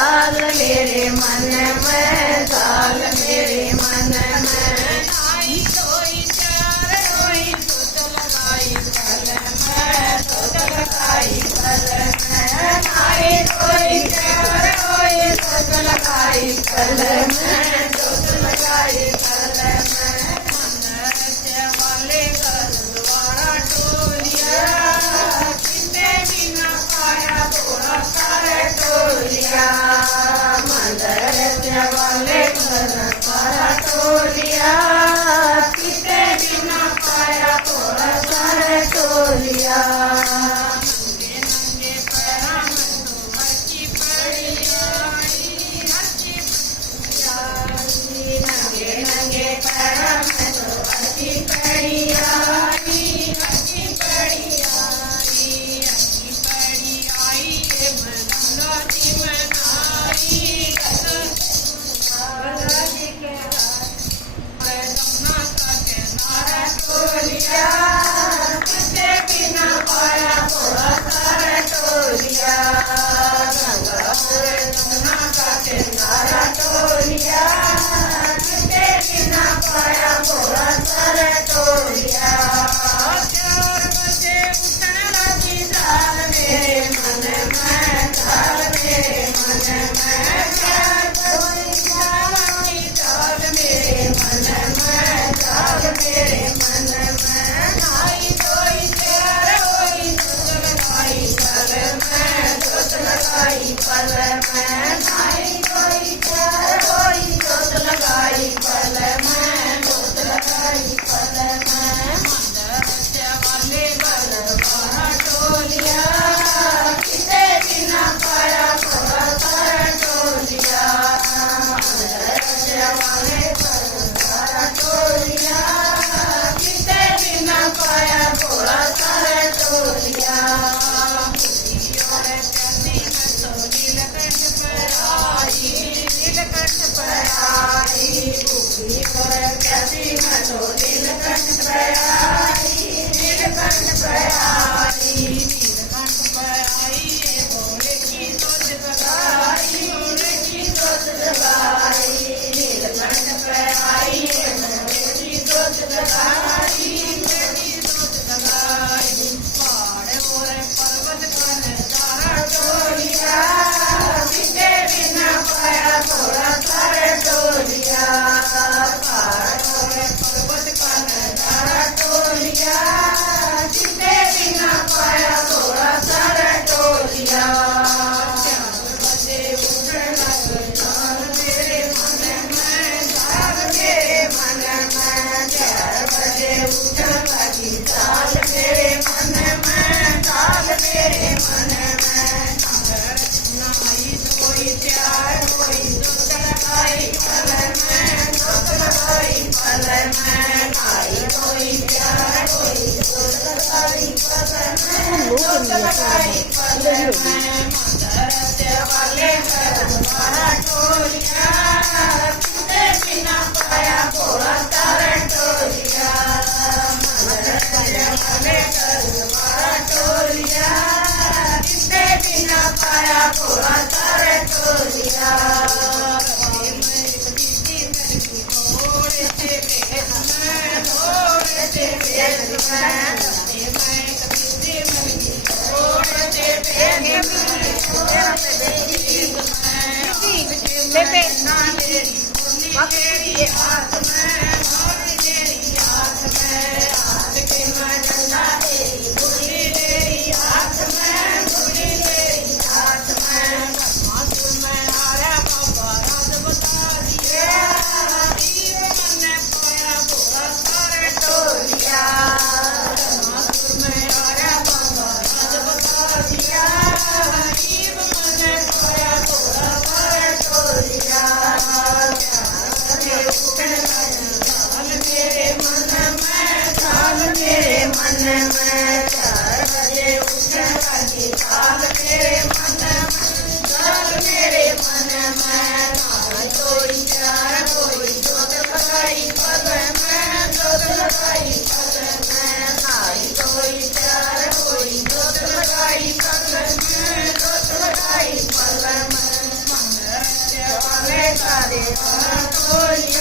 साल मेरे मन में, साल मेरे मन में। नाई धोई चार होई सुत लगाई कल में, सुत लगाई कल में। नाई धोई चार होई सुत लगाई कल में, सुत लगाई कल में। मन रचे वाले घर द्वारा टोलिया, कितने बिना पाया बोला सारे टोलिया, मंदिर वाले घर सारा टोलिया, कितने बिना पाया थोड़ा सारे टोलिया। नंगे नंगे पैरा में तो बची पड़ी आई, हंसी नंगे नंगे पैरों में तो अच्छी पड़ी आई, अच्छी पड़ी आई, अच्छी पड़ी आई ये मनंगा जी मनाई पैदमना का किनारा टोलिया, किसके बिना पाया थोड़ा सारा टोलिया। गंगा का किनारा टोलिया, किसके बिना पाया थोड़ा सारा टोलिया। 4 बजे उठना लगी साल मेरे मन में, साल मेरे मन में। कोई जावानी साल मेरे मन में, साल मेरे मन में। नाई धोई तैयार होई सुत लगाई कल में, सुत लगाई कल में। नाई धोई तैयार होई सुत लगाई कल में, सुत लगाई कल में। रचे वाले घर द्वारा टोलिया, किसे बिना पाया थोड़ा सारा टोलिया। वाले सारा टोलिया, किसे बिना पाया थोड़ा सारा टोलिया। नीलकंठ पर आई, नीलकंठ पर आई भूखी और कैसी मैं तो नीलकंठ पर आई, नीलकंठ पर आई। नीलकंठ पर आई ये भोले की सोच लगाई, भोले की सोच लगाई, नीलकंठ पर आई भोले की सोच लगाई, भोले की सोच लगाई। पहाड़ और पर्वत का नजारा टोलिया, किसे बिना पाया थोड़ा सारा टोलिया। पहाड़ों में पर्वत का नजारा टोलिया, किसे बिना पाया थोड़ा सारा टोलिया। 4 बजे उठना साल मेरे मन में, साल मेरे मन में। 4 बजे उठना की साल मेरे मन में, साल मेरे मन में। नाई धोई प्यार होई सुत लगाई कल में, सुत लगाई कल में। नाई धोई प्यार होई सुत लगाई कल में, सुत लगाई कल में। मंदिर वाले घर द्वारा टोलिया, किसे बिना पाया थोड़ा सारा टोलिया। मंदिर वाले घर द्वारा टोलिया, किसे बिना पाया थोड़ा सारा टोलिया। थोड़े से भेद में, थोड़े से भेद में, थोड़े से भेद में, थोड़े से भेद में। बेबे तेरी हाथ में, भौली तेरी हाथ में। हाथ के में डंडा तेरी भूली तेरी हाथ में, भूली तेरी हाथ में। मासुर में आया बाबा राज बता दिए, मन पाया बोला सारे टोलिया, मासुर में आया बाबा राज बता दिया, मन पाया थोड़ा सारा टोलिया। उठने તારે વાટોળિયા